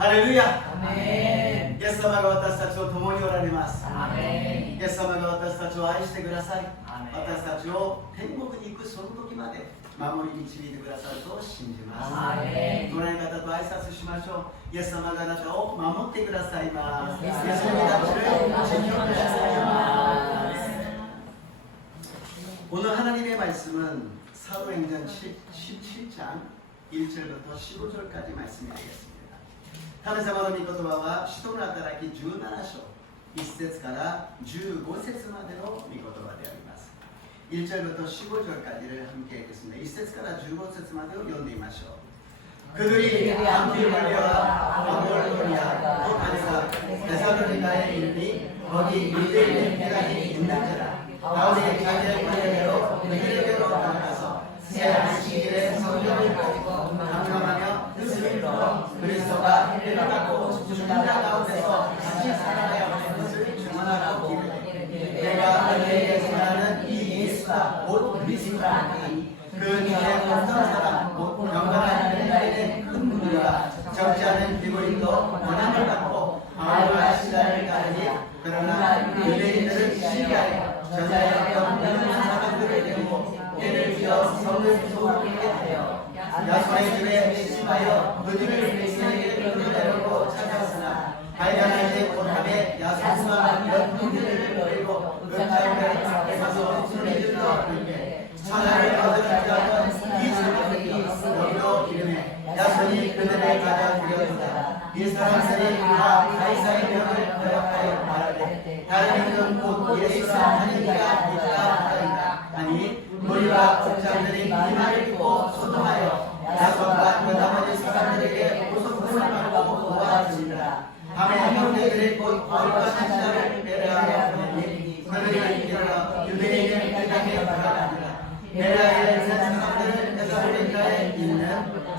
ハレルヤ。アメン。イエス様が私たちと共におられます。アメン。イエス様が私たちを愛してください。アメン。私たちを天国に行くその時まで守り導いてくださると信じます。アメン。隣の方と挨拶しましょう。イエス様があなたを守ってくださいます。イエス様イエス様が오늘 하나님의 말씀은 사도행전 17장 1절부터 15절까지 말씀이 되겠습니다. 神様の御言葉は使徒の働き17章1節から15節までの御言葉であります。 1절부터 15절까지를 함께 읽겠습니다. 1節から15節までを読んでみましょう. 그들이 암피볼리아와 암볼로니아 또 가니가 데살로니가에 이르니 거기 유대인의 회당이 있는지라 바울이 자기의 관례대로 그들에게로 나가서 새 안식일에 성경을 가지고 강론하며 뜻을 풀어 그리스도가 헬을 받고 죽은 자 가운데서 다시 살아나야 하는 것을 증언하라고 이르되 내가 너희에게 전하는 이 예수가 곧 그리스도라니 그 중에 어떤 사람 곧 영광하는 자에게 큰 무리가 적지 않은 기고인도 원함을 받고 바울과 시라를 따르니 그러나 유대인들은 시기하여 저자의 영명한 사람들을 데리고 때를 지어 성을 소홀하게 하여 야손의 집에 심하여 그들을 그리스도에게 끌어내려고 찾았으나 발견할 때 곧함에 야손과 몇 군대를 버리고 의자를 밖에 서서 손에 들어 그에게 천하를 얻으려던 이 사람들이 여기로 이름에 야손이 그들을 가져 죽였다. 이 사람들이 다 가이사의 명을 거역하여 말하되 다른 이는 곧 예수가 하는 이가 있다 하였다. 아니 무리와 족장들이 이 말을 듣고 소동하여 야손과 그 나머지 사람들에게 보석을 받고 도와주니라. 밤에 형제들이 곧 바울과 시라를 베레아에 보내니 그들이 일어나 유대인의 회당에 들어가니라. 베레아에 있는 사람들은 데살로니가에 있는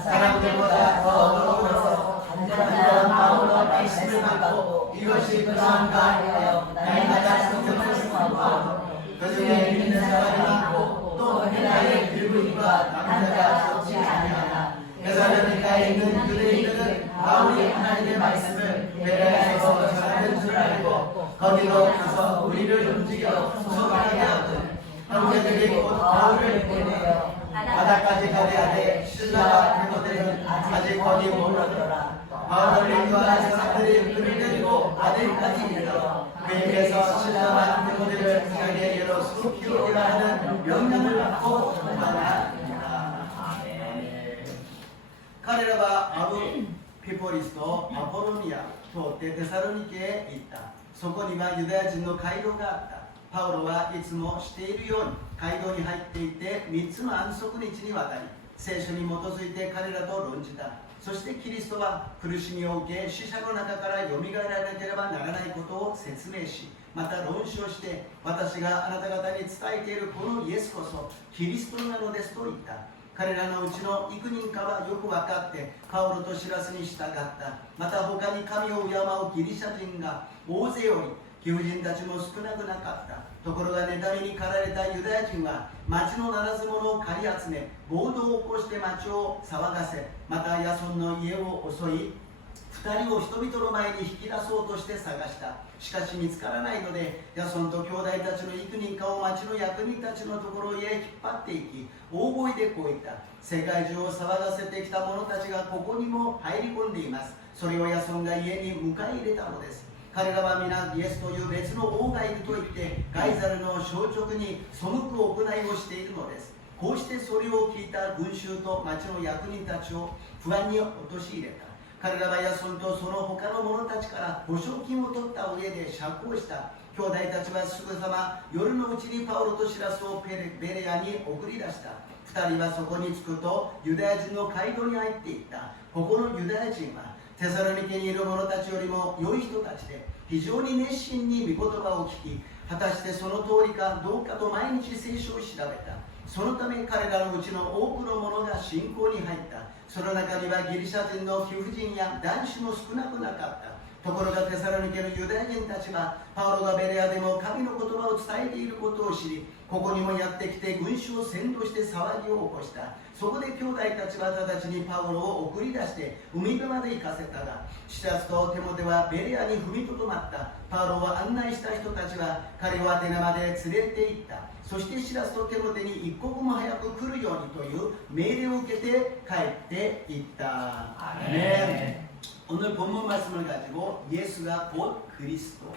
사람들보다 더 더러워서 간절한 마음으로 말씀을 받고 이것이 그러한가 하여 날마다 성경을 수고하고 그 중에 믿는 사람이 많고 또 헬라의 일부인과 남자가 적지 아니하나 데살로니가에 있는 유대인들은 바울이 하나님의 말씀을 베레아에서 전하는 줄 알고 거기로 가서 우리를 움직여 소송하게 하거든 형제들이 곧 바울을 보내어 바다까지 가려하되 신라와 디모데는 아직 거기 머무르더라. 바울을 인도하는 사람들이 그를 데리고 아들까지 이르러 그에게서 신라와 디모데를 자기에게로 속히오라 하는 명령을 받고 도망하니라. 아멘. 彼らはアブピポリスとアポロニアとテサロニケへ行った。そこにはユダヤ人の街道があった。パウロはいつもしているように街道に入っていて3つの安息日にわたり聖書に基づいて彼らと論じた。そしてキリストは苦しみを受け死者の中からよみがえらなければならないことを説明しまた論証して私があなた方に伝えているこのイエスこそキリストなのですと言った。彼らのうちの幾人かはよく分かってパウロとシラスに従った。また他に神を敬うギリシャ人が大勢おり貴婦人たちも少なくなかった。ところが妬みに駆られたユダヤ人は町のならず者を借り集め暴動を起こして町を騒がせまたヤソンの家を襲い2人を人々の前に引き出そうとして探した。しかし見つからないのでヤソンと兄弟たちの幾人かを町の役人たちのところへ引っ張っていき大声でこう言った。世界中を騒がせてきた者たちがここにも入り込んでいます。それをヤソンが家に迎え入れたのです。彼らは皆イエスという別の王がいると言ってガイザルの消直に背く行いをしているのです。こうしてそれを聞いた群衆と町の役人たちを不安に陥れた。彼らはヤソンとその他の者たちから保証金を取った上で釈放した。兄弟たちはすぐさま夜のうちにパウロとシラスをベレアに送り出した。二人はそこに着くとユダヤ人の街道に入っていった。ここのユダヤ人はテサロニケにいる者たちよりも良い人たちで非常に熱心に御言葉を聞き果たしてその通りかどうかと毎日聖書を調べた。そのため彼らのうちの多くの者が信仰に入った。その中にはギリシャ人の貴婦人や男子も少なくなかった。ところがテサロニケのユダヤ人たちはパウロがベレアでも神の言葉を伝えていることを知り、ここにもやってきて群衆を先導して騒ぎを起こした。そこで兄弟たちは直ちにパウロを送り出して海辺まで行かせたが、シラスとテモテはベレアに踏みとどまった。パウロを案内した人たちは彼をアテナまで連れて行った。そしてシラスとテモテに一刻も早く来るようにという命令を受けて帰っていった。 아멘. 오늘 본문 말씀을 가지고 예수가 곧 그리스도,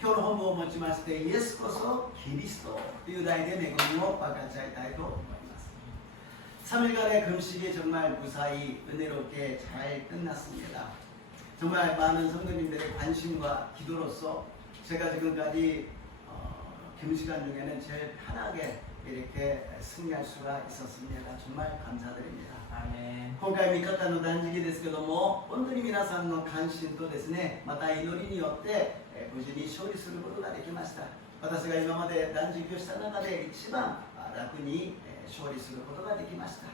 今日の本文を持ちましてイエスこそキリストという題で恵みを分かち合いたいと思います。 3일간의 금식이 정말 무사히 은혜롭게 잘 끝났습니다. 정말 많은 성도님들의 관심과 기도로서 제가 지금까지 금식한 중에는 제일 편하게 이렇게 승리할 수가 있었습니다. 정말 감사드립니다. 今回3日間の断食ですけども、本当に皆さんの関心とですね、また祈りによって無事に勝利することができました。私が今まで断食をした中で一番楽に勝利することができました。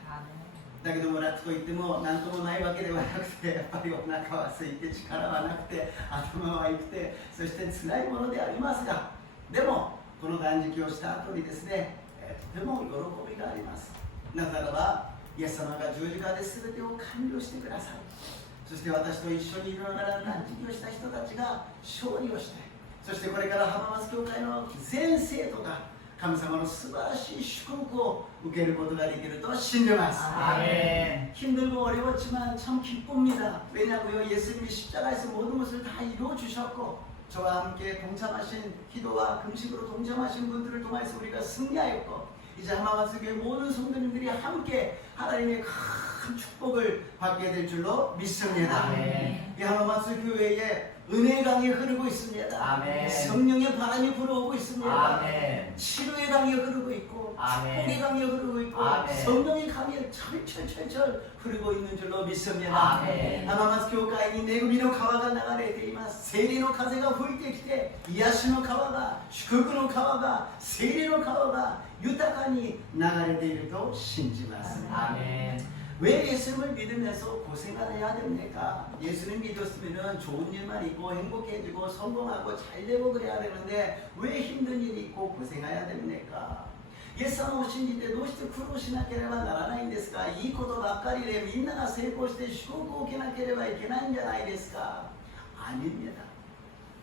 だけども楽といっても何ともないわけではなくて、やっぱりお腹は空いて力はなくて頭は痛くて、そして辛いものでありますが、でもこの断食をした後にですね、とても喜びがあります。なぜならばイエス様が十字架で全てを完了してください。そして私と一緒にいながら断食をした人たちが勝利をして、そしてこれから浜松教会の全生徒が神様の素晴らしい祝福を受けることができると信じます。 아멘. 힘들고 어려웠지만 참 기쁩니다. 왜냐고요? 예수님이 십자가에서 모든 것을 다 이루어 주셨고, 저와 함께 동참하신 기도와 금식으로 동참하신 분들을 통해서 우리가 승리하였고, 이제 하마마스교회 모든 성도님들이 함께 하나님의 큰 축복을 받게 될 줄로 믿습니다. 아멘. 이 하마마스 교회에 은혜의 강이 흐르고 있습니다. 아멘. 성령의 바람이 불어오고 있습니다. 아멘. 치료의 강이 흐르고 있고, 아멘. 축복의 강이 흐르고 있고, 아멘. 성령의 강이 철철철철 흐르고 있는 줄로 믿습니다. 아멘. 浜松教会に恵みの川が流れています。聖霊の風が吹いてきて、癒しの川が、祝福の川が、聖霊の川が豊かに流れていると信じます。 아멘. 왜 예수님을 믿으면서 고생을 해야 됩니까? 예수님 믿었으면 좋은 일만 있고 행복해지고 성공하고 잘되고 그래야 되는데 왜 힘든 일이 있고 고생해야 됩니까? イエス様を信じてどうして苦労しなければならないんですか？いいことばっかりでみんなが成功して祝福を受けなければいけないんじゃないですか? 아닙니다.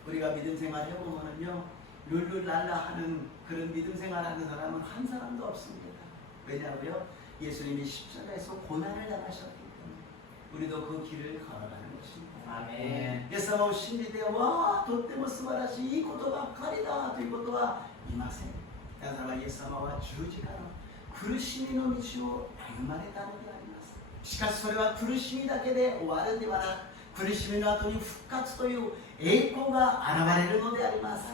우리가 믿음 생활 해보면요, 룰루랄라 하는 그런 믿음 생활하는 사람은 한 사람도 없습니다. 왜냐고요? 예수님이 십자가에서 고난을 당하셨기 때문에 우리도 그 길을 걸어가는 것입니다. 아멘. イエス様を信じて、わあ、とっても素晴らしいいいことばっかりだということはいません。だからイエス様は十字架の苦しみの道を歩まれたのであります。しかしそれは苦しみだけで終わるんではなく、苦しみの後に復活という栄光が現れるのであります。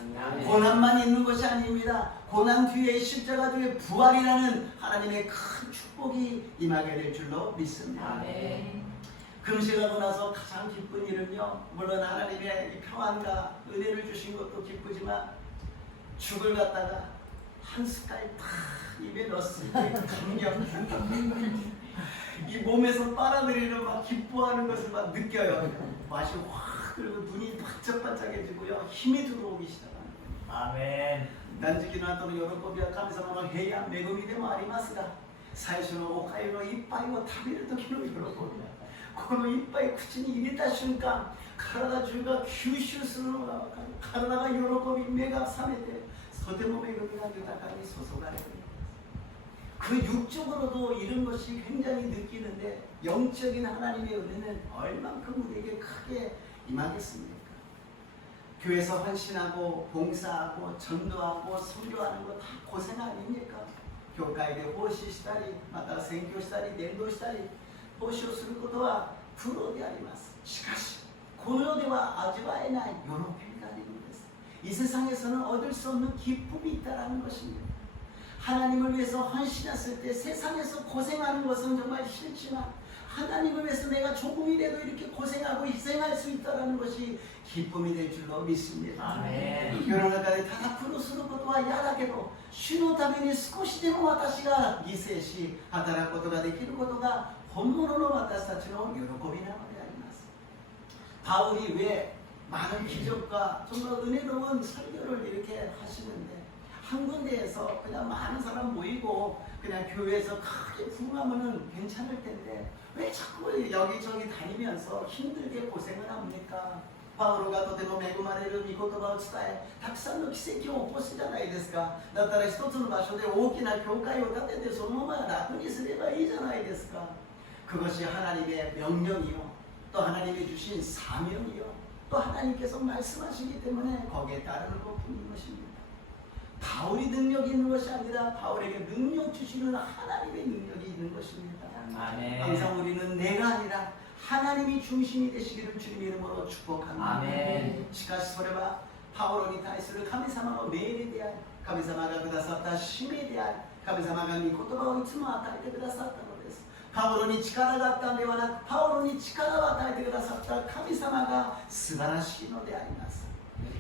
고난만 있는 것이 아닙니다. 고난 뒤에 십자가 뒤에 부활이라는 하나님의 큰 축복이 임하게 될 줄로 믿습니다. 아멘. 금식하고 나서 가장 기쁜 일은요, 물론 하나님의 평안과 은혜를 주신 것도 기쁘지만 죽을 갖다가 한 숟갈 탁 입에 넣었을 때 감격, 이 몸에서 빨아들이는 막 기뻐하는 것을 막 느껴요. 맛이 확, 그리고 눈이 반짝반짝해지고요, 힘이 들어오기 시작합니다. 아멘. 断食の後の喜びは神様の平安、恵みでもありますが、最初のおかゆの一杯を食べる時の喜び、この一杯口に入れた瞬間、体中が吸収するのが分かる。体が喜び、目が覚めて、とても恵みが豊かに注がれています。그 육적으로도 이런 것이 굉장히 느끼는데, 영적인 하나님의 은혜는 얼만큼 우리에게 크게 임하겠습니까? 교회에서 헌신하고 봉사하고 전도하고 선교하는 거 다 고생 아닙니까? 教会で奉仕したり、また宣教したり、伝道したり、奉仕をすることは苦労であります。しかし、この世では味わえない喜びがあるんです。이 세상에서는 얻을 수 없는 기쁨이 있다라는 것입니다. 하나님을 위해서 헌신했을 때 세상에서 고생하는 것은 정말 싫지만, 하나님을 위해서 내가 조금이라도 이렇게 고생하고 희생할 수 있다는 것이 기쁨이 될 줄로 믿습니다. 아멘. 世の中でただ苦労することは嫌だけど、主のために少しでも私が犠牲し働くことができることが本物の私たちの喜びなのであります。 바울이 왜 많은 기적과 정말 은혜로운 설교를 이렇게 하시는데 한 군데에서 그냥 많은 사람 모이고 그냥 교회에서 크게 부흥하면은 괜찮을 텐데 왜 자꾸 여기저기 다니면서 힘들게 고생을 합니까? パウロがとても恵まれる御言葉を伝え、たくさんの奇跡を起こすじゃないですか。だったら一つの場所で大きな教会を建ててそのまま楽にすればいいじゃないですか。 그것이 하나님의 명령이요, 또 하나님이 주신 사명이요, 또 하나님께서 말씀하시기 때문에 거기에 따르는 것뿐인 것입니다. 바울이 능력이 있는 것이 아니라 바울에게 능력 주시는 하나님의 능력이 있는 것입니다. 아멘. 항상 우리는 내가 아니라 하나님이 중심이 되시기를 주님의 이름으로 축복합니다. 아멘. しかしそれはパウロに対する神様の命令であり、神様がくださった使命であり、神様が御言葉をいつも与えてくださったのです。パウロに力があったのではなく、パウロに力を与えてくださった神様が素晴らしいのであります。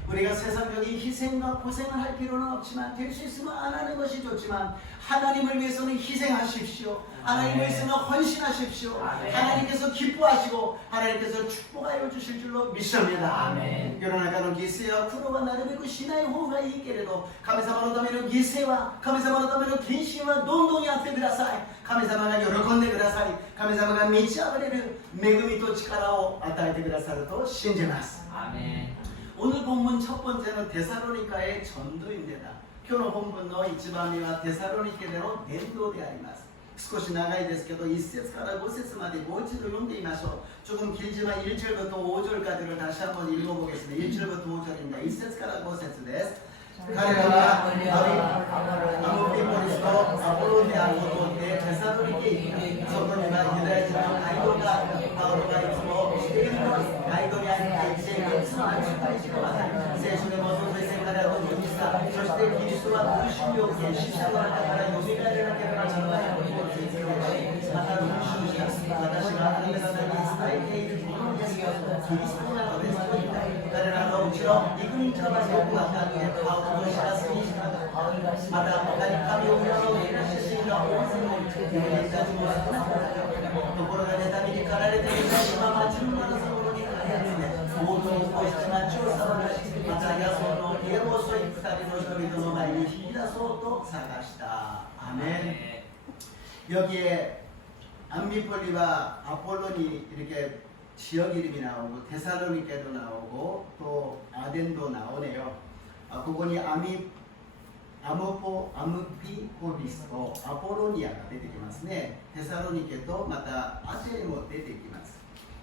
우리가 세상적인 희생과 고생을 할 필요는 없지만 될 수 있으면 안 하는 것이 좋지만 하나님을 위해서는 희생하십시오. 하나님을 위해서는 헌신하십시오. 하나님께서 기뻐하시고 하나님께서 축복하여 주실 줄로 믿습니다. 아멘. 世の中の犠牲は苦労はなるべくしない方がいいけれど神様のための犠牲は神様のための献身はどんどんやってください。神様が喜んでくださり神様が満ち溢れる恵みと力を与えてくださると信じます。 아멘. 오늘 본문 첫 번째는 데살로니가의 전도입니다. 今日の本文の一番目はテサロニケでの伝道であります。少し長いですけど1節から5節までもう一度読んでみましょう。 조금 길지만 1절부터 5절까지를 다시 한번 읽어보겠습니다. 1절부터 5절입니다. 1節から5節です。 彼らはアモピポリスとアポロであることを言ってテサロニケへ行った。そこにはユダヤ人の街道がパウロがいつもしているのに街道に入っていていつも愛したい人は聖書でもそうですからの認したそしてキリストは苦しみを受け死者の中から蘇らなければならないことを説明しまた復讐した私があなた方に伝えているものですがキリストなのですと言った彼らのうちの幾人かはよく分かってパウロの知らせにしたまた他に神を裏の照らし死んだ大勢も人間たちも少なかったところが妬みに駆られていた島は17ところに駆け集め暴動を起こして町を騒がしまたヤソンの家を襲い2人の人々の前に引き出そうと探した。アメン。 여기에 암비폴리와 아폴론이 이렇게 지역 이름이 나오고 데살로니케도 나오고 또 아덴도 나오네요. 그거니 아무피폴리스도 아폴로니아가 出てきますね。テサロニケとまたアテネも出てきます。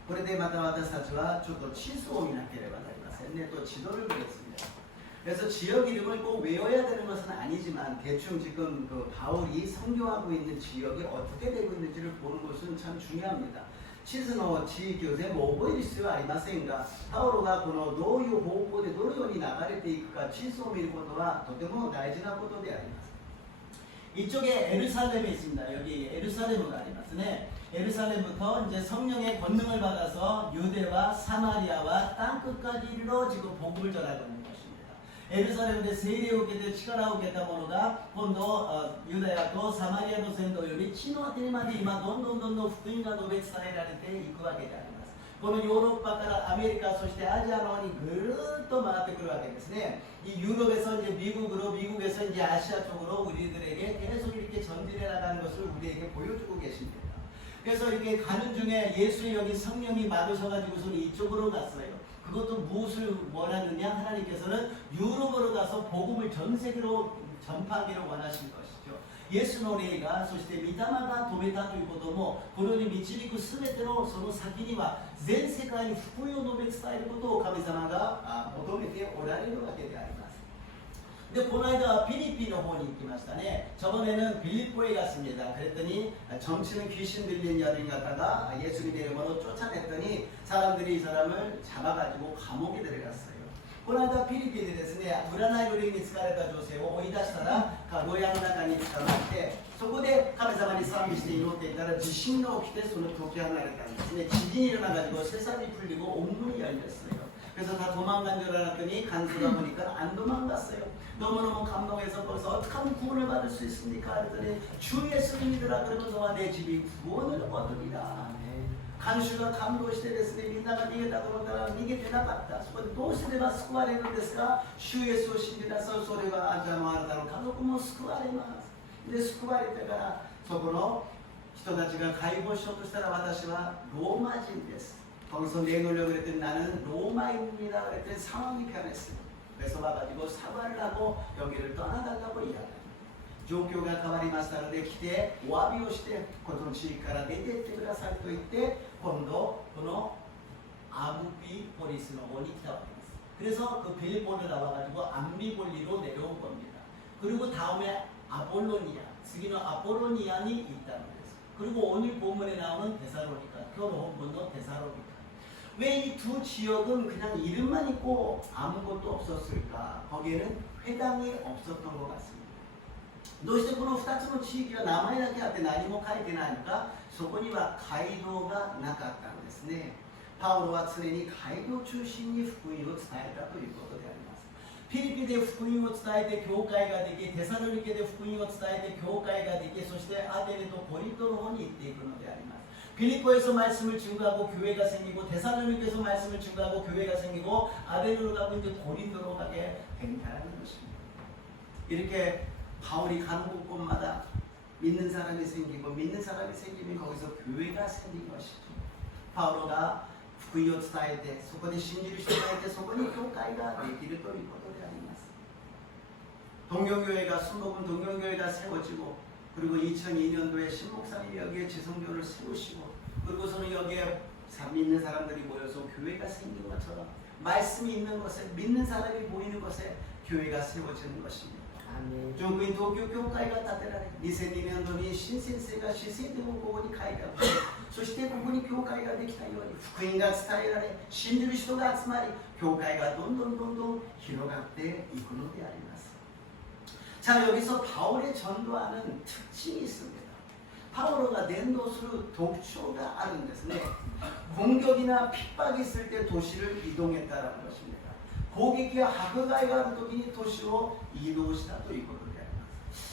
これでまた私たちはちょっと地図を見なければなりませんね。또 지도를 보겠습니다. 그래서 지역 이름을 꼭 외워야 되는 것은 아니지만 대충 지금 그 바울이 선교하고 있는 지역이 어떻게 되고 있는지를 보는 것은 참 중요합니다. 地図の地域を全部覚える必要はありませんが、パウロがこのどういう方向でどのように流れていくか地図を見ることはとても大事なことであります。 이쪽에 에루살렘이 있습니다. 여기 에루살렘가 ありますね. 에루살렘부터 이제 성령의 권능을 받아서 유대와 사마리아와 땅 끝까지 이르러 지금 복음을 전하고 있는 것입니다. 에루살렘에 세례を受けて力を受けた者が今度ユダヤとサマリアの先導より地の果てにまで今どんどん福音が述べ伝えられていくわけであります。このヨーロッパからアメリカそしてアジアの方にぐるっと回ってくるわけですね。이 유럽에서 이제 미국으로 미국에서 이제 아시아 쪽으로 우리들에게 계속 이렇게 전진해 나가는 것을 우리에게 보여주고 계십니다. 그래서 이렇게 가는 중에 예수의 여기 성령이 막으셔가지고서 이쪽으로 갔어요. 그것도 무엇을 원하느냐? 하나님께서는 유럽으로 가서 복음을 전 세계로 전파하기를 원하신 것이죠. イエスの霊がそして御霊が止めたということもこのように導くすべてのその先には全世界に福音を述べ伝えることを神様が求めておられるわけであります。 근데 この間 필리핀の方に行きましたね. 저번에는 빌립보에 갔습니다. 그랬더니 정치는 귀신 들린 여인 갔다가 예수님의 이름으로 쫓아냈더니 사람들이 이 사람을 잡아가지고 감옥에 들어갔어요. この間 필리핀에 ですね、占いの霊に疲れた女性を追い出したら牢屋の中に捕まってそこで神様に賛美して祈っていたら地震が起きてその解き放たれたんですね。 지진이 일어나가지고 세상이 풀리고 온문이 열렸어요. 그래서 다 도망간 줄 알았더니 간수가 보니까 안 도망갔어요. 너무너무 감동해서 벌써 어떻게 하면 구원을 받을 수 있습니까? 그랬더니 주 예수를 믿으라 그러면서 내 집이 구원을 얻으리라. 看守が感動してですね、みんなが逃げたと思ったら逃げてなかった。そこでどうすれば救われるんですか？主イエスを信じなさい。それはあなたもあなたの家族も救われます。で、救われてから、そこの人たちが解放しようとしたら、私はローマ人です. 거기서 내놓으려고 그랬더니 나는 로마인이라고 그랬더니 상황이 변했어요. 그래서 와가지고 사과를 하고 여기를 떠나달라고 이야기합니다. 状況が変わりましたので来てお詫びをしてこの地域から出て行ってくださいと言って今度この아무비포리스의 원이来たわけです. 그래서 그 빌립보를 나와가지고 암비볼리로 내려온 겁니다. 그리고 다음에 아볼로니아,次の 아볼로니아니 있다는 거예요. 그리고 오늘 본문에 나오는 데살로니가, 교로 본문 데살로니가. 왜 이 두 지역은 그냥 이름만 있고 아무것도 없었을까? 거기에는 회당이 없었던 것 같습니다. どうしてこの2つの地域が名前だけあって何も書いてないのか、そこには街道がなかったのですね。パウロは常に街道中心に福音を伝えたということであります。フィリピで福音を伝えて教会ができ、テサロニケで福音を伝えて教会ができ、そしてアテネとコリントの方に行っていくのであります。 빌립보에서 말씀을 증거하고 교회가 생기고 데살로니케에서 말씀을 증거하고 교회가 생기고 아데노로 가고 이제 고린도로 가게 된다는 것입니다. 이렇게 바울이 가는 곳곳마다 믿는 사람이 생기고 믿는 사람이 생기면 거기서 교회가 생긴 것이죠. 바울가福音を伝えてそこで信じる人がいてそこに教会ができるということであります. 동경교회가 순복음 동경교회가 세워지고 그리고 2002년도에 신목사님이 여기에 지성교를 세우시고 그리고서는 여기에 믿는 사람들이 모여서 교회가 생긴 것처럼 말씀이 있는 곳에 믿는 사람이 모이는 곳에 교회가 세워지는 것입니다. 中国東京教会が建てられ2002年度に新先生が施政でもここに書いてあるそしてここに教会ができたように福音が伝えられ信じる人が集まり教会がどんどん広がっていくのであります. 자, 여기서 바울의 전도하는 특징이 있습니다. 바울가 낸도수를 독초가 아는 데서는 공격이나 핍박이 있을 때 도시를 이동했다라는 것입니다. 고객이야 하그가에 가는時に 도시로 이동시다 또 있거든요.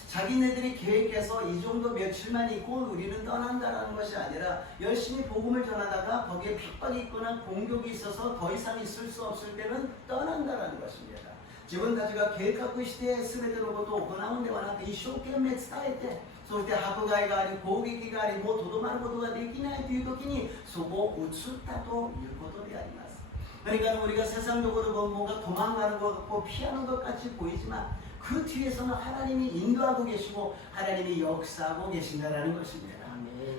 자기네들이 계획해서 이 정도 며칠만 있고 우리는 떠난다라는 것이 아니라 열심히 복음을 전하다가 거기에 핍박이 있거나 공격이 있어서 더 이상 있을 수 없을 때는 떠난다라는 것입니다. 自分たちが計画して全てのことを行うのではなく一生懸命伝えてそして迫害があり攻撃がありもうとどまることができないという時にそこを移ったということであります. 그러니까 우리가 세상적으로 보면 뭔가 도망가는 것 같고 피하는 것 같이 보이지만 그 뒤에서는 하나님이 인도하고 계시고 하나님이 역사하고 계신다는 것입니다.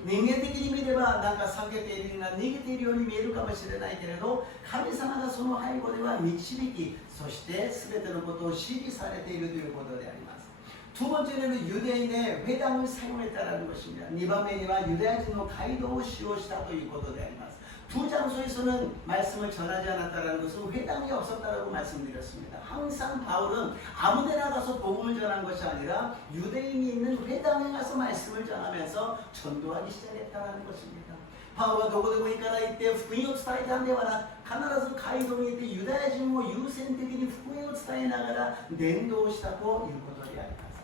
人間的に見ればなんか避けているような逃げているように見えるかもしれないけれど神様がその背後では導きそして全てのことを指示されているということであります. 두 번째는 유대인의 회당을 사용했다는 것입니다. 2番目には 유대인의 가이도를使用したということであります. 두 장소에서는 말씀을 전하지 않았다는 것은 회당이 없었다고 말씀드렸습니다. 항상 바울은 아무데나 가서 복음을 전한 것이 아니라 유대인이 있는 회당에 가서 말씀을 전하면서 전도하기 시작했다는 것입니다. 바울은 どこでもいいから行って福音を伝えたんではなく必ず街道に行ってユダヤ人を優先的に福音を伝えながら伝道したということであります.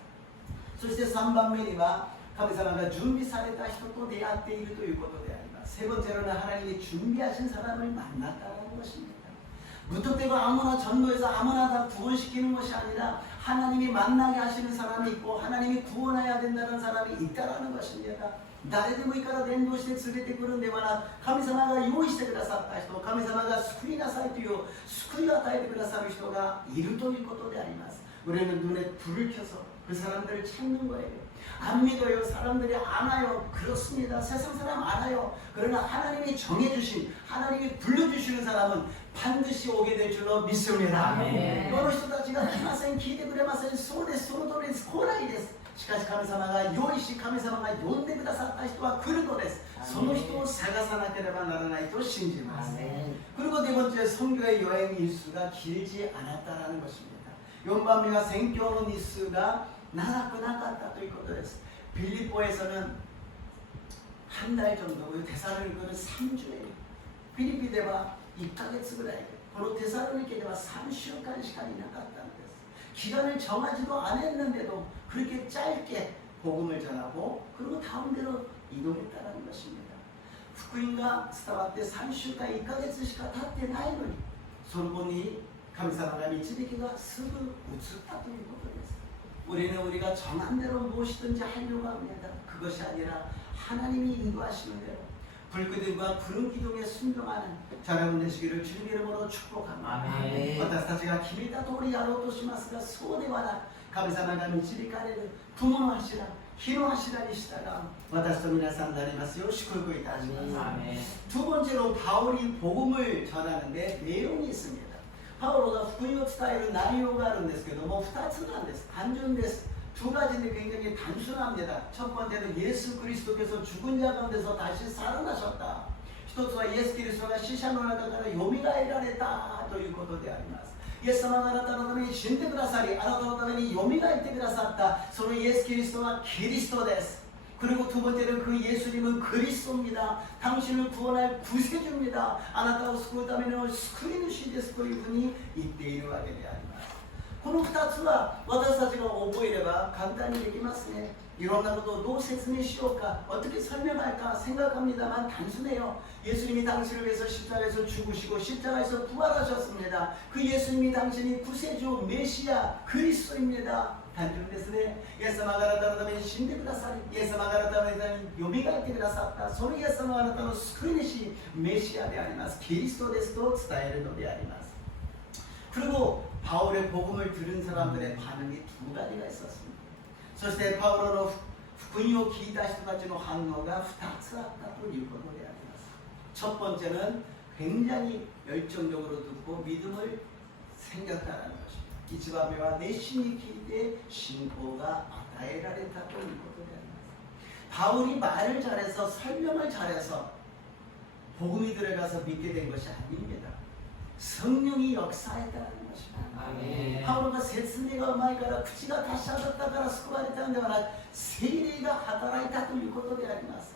そして3番目には神様が準備された人と出会っているということであります. 세 번째로는 하나님이 준비하신 사람을 만났다는 것입니다. 무턱대고 아무나 전도해서 아무나 다 구원시키는 것이 아니라 하나님이 만나게 하시는 사람이 있고 하나님이 구원해야 된다는 사람이 있다는 것입니다. 誰でもいいから伝道して連れてくるんではなく神様が用意してくださった人神様が救いなさいという救いを与えてくださる人がいるということであります. 우리는 눈에 불을 켜서 그 사람들을 찾는 거예요. 안 믿어요. 사람들이 안 와요. 그렇습니다. 세상 사람 알아요. 그러나 하나님이 정해주신 하나님이 불러주시는 사람은 반드시 오게 될 줄로 믿습니다. この人たちが来ません聞いてくれませんそうですその通りです来ないですしかし神様が用意し神様が呼んでくださった人は来るのですその人を探さなければならないと信じます 그리고 네 번째 선교의 여행 일수가 길지 않았다는 것입니다. 4番目は宣教の日数が長くなかったということです. 빌립보에서는 한 달 정도고요. 데살로니케는 3주예요. 필리피では1ヶ月ぐらいでこのテサロニケでは3週間しかいなかったんです. 기간을 정하지도 않았는데도 그렇게 짧게 복음을 전하고 그리고 다음대로 이동했다는 것입니다. 福音が伝わって3週間1ヶ月しか経ってないのに、そこに神様が導きがすぐ移ったということです。 우리는 우리가 정한 대로 무엇이든지 하려고 합니다. 그것이 아니라 하나님이 인도하시는 대로 불기둥과 구름 기둥에 순종하는 여러분 되시기를 주님 이름으로 축복합니다. 아멘. 私たちが決めた通りやろうとしますが、そうではない。神様が導かれる雲の柱、火の柱に従う私と皆さんになりますよう祝福いたします。 아멘. 두 번째로 바울이 복음을 전하는데 내용이 있습니다. 바울가福音を伝える内容があるんですけども、2つなんです。単純です。두 가지인데 굉장히 단순합니다. 첫 번째는 예수 그리스도께서 죽은 자 가운데서 다시 살아나셨다. 一つはイエス・キリストが死者の中からよみがえられたということであります。イエス様があなたのために死んでくださり、あなたのためによみがえってくださった、そのイエス・キリストはキリストです。 그리고 두 번째는 그 예수님은 그리스도입니다. 당신을 구원할 구세주입니다. 아나타를 救うための救い主ですというふうに言っているわけであります。この2つは私たちが覚えれば簡単にできますね。いろんなことをどう説明しようか、어떻게 설명할까 생각합니다만 단순해요. 예수님이 당신을 위해서 십자가에서 죽으시고 십자가에서 부활하셨습니다. 그 예수님이 당신이 구세주 메시아 그리스도입니다. 単純ですね。イエス様があなたのために死んでくださり、イエス様があなたのためによみがえってくださった、そのイエス様はあなたの救い主、メシアであります。キリストですと伝えるのであります。 그리고 바울의 복음을 들은 사람들의 반응이 두 가지가 있었습니다. そしてパウロの福音を聞いた人たちの反応が2つあったということであります。 첫 번째는 굉장히 열정적으로 듣고 믿음을 생겼다는 것입니다. 一番目は熱心に聞いて信仰が与えられたということであります。 바울이 말을 잘해서 설명을 잘해서 복음이 들어가서 믿게 된 것이 아닙니다. 성령이 역사했다는 것입니다. 아멘. 바울가説明がうまいから口が達者だったから救われたのではない、聖霊が働いたということであります。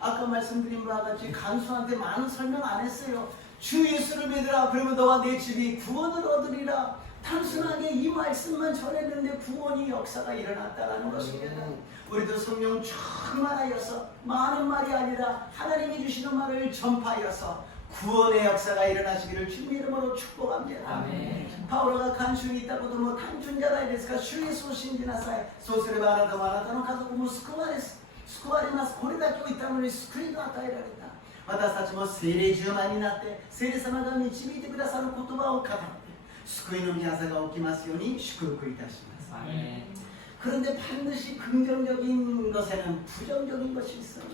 아까 말씀드린 바와 같이 간수한테 많은 설명 안 했어요. 주 예수를 믿으라. 그러면 너와 내 집이 구원을 얻으리라. 단순하게 이 말씀만 전했는데 구원이 역사가 일어났다는 것입니다. 우리도 성령 충만하여서 많은 말이 아니라 하나님이 주시는 말을 전파하여서 구원의 역사가 일어나시기를 주님 이름으로 축복합니다. 아멘. 바울가 간수にいったことも単純じゃないですか。主イエスを信じなさい。そうすればあなたもあなたの家族も救われます。これだけを言ったのに救いが与えられた。私たちも聖霊充満になって聖霊様が導いてくださる言葉を語って救いの御業が起きますように祝福いたします。 아멘. 그런데 반드시 긍정적인 것에는 부정적인 것이 있어요.